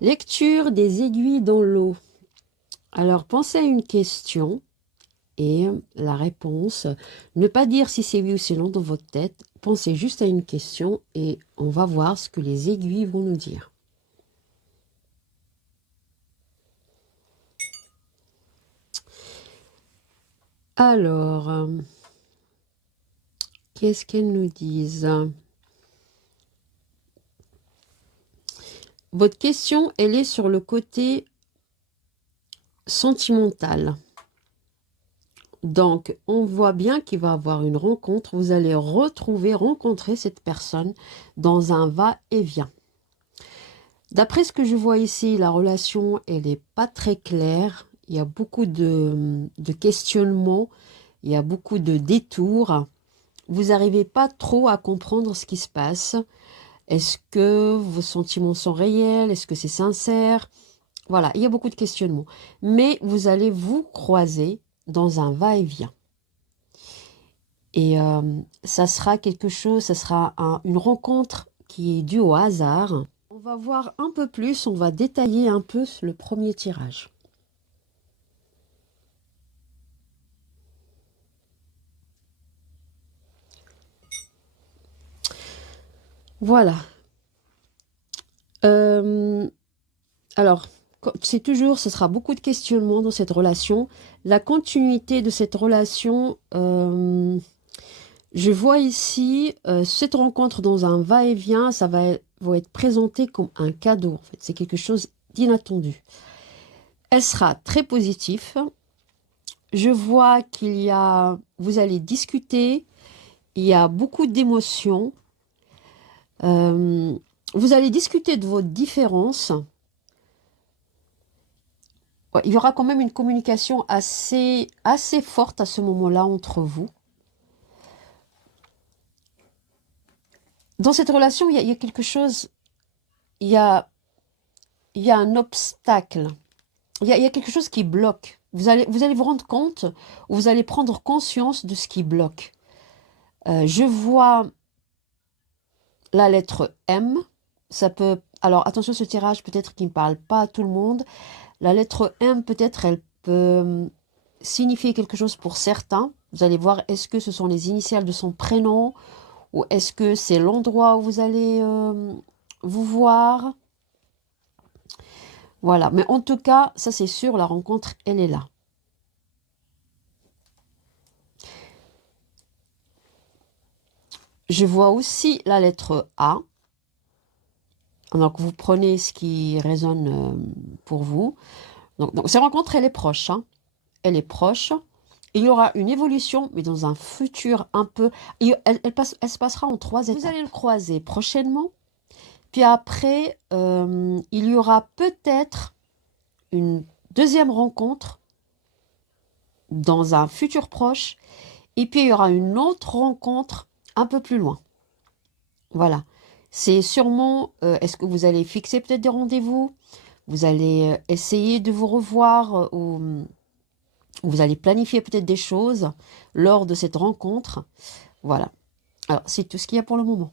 Lecture des aiguilles dans l'eau. Alors, pensez à une question et la réponse. Ne pas dire si c'est oui ou c'est non dans votre tête. Pensez juste à une question et on va voir ce que les aiguilles vont nous dire. Alors, qu'est-ce qu'elles nous disent? Votre question, elle est sur le côté sentimental. Donc, on voit bien qu'il va y avoir une rencontre. Vous allez rencontrer cette personne dans un va-et-vient. D'après ce que je vois ici, la relation, elle n'est pas très claire. Il y a beaucoup de questionnements, il y a beaucoup de détours. Vous n'arrivez pas trop à comprendre ce qui se passe. Est-ce que vos sentiments sont réels? Est-ce que c'est sincère? Voilà, il y a beaucoup de questionnements. Mais vous allez vous croiser dans un va-et-vient. Et ça sera quelque chose, ça sera une rencontre qui est due au hasard. On va voir un peu plus, on va détailler un peu le premier tirage. Voilà. Alors, c'est toujours, ce sera beaucoup de questionnements dans cette relation. La continuité de cette relation, je vois ici, cette rencontre dans un va-et-vient, va être présenté comme un cadeau. En fait, c'est quelque chose d'inattendu. Elle sera très positive. Je vois vous allez discuter, il y a beaucoup d'émotions. Vous allez discuter de vos différences. Ouais, il y aura quand même une communication assez forte à ce moment-là entre vous. Dans cette relation, il y a quelque chose, il y a, il y a un obstacle, il y a quelque chose qui bloque. Vous allez vous rendre compte, vous allez prendre conscience de ce qui bloque. Je vois la lettre M. Ça peut. Alors attention, ce tirage peut-être qu'il ne parle pas à tout le monde. La lettre M, peut-être, elle peut signifier quelque chose pour certains. Vous allez voir, est-ce que ce sont les initiales de son prénom ou est-ce que c'est l'endroit où vous allez vous voir? Voilà, mais en tout cas, ça c'est sûr, la rencontre, elle est là. Je vois aussi la lettre A. Donc, vous prenez ce qui résonne pour vous. Donc cette rencontre, elle est proche. Hein. Elle est proche. Il y aura une évolution, mais dans un futur un peu... Elle se passera en 3 étapes. Vous allez le croiser prochainement. Puis après, il y aura peut-être une deuxième rencontre dans un futur proche. Et puis, il y aura une autre rencontre un peu plus loin. Voilà. C'est sûrement... est-ce que vous allez fixer peut-être des rendez-vous? Vous allez essayer de vous revoir ou vous allez planifier peut-être des choses lors de cette rencontre. Voilà. Alors, c'est tout ce qu'il y a pour le moment.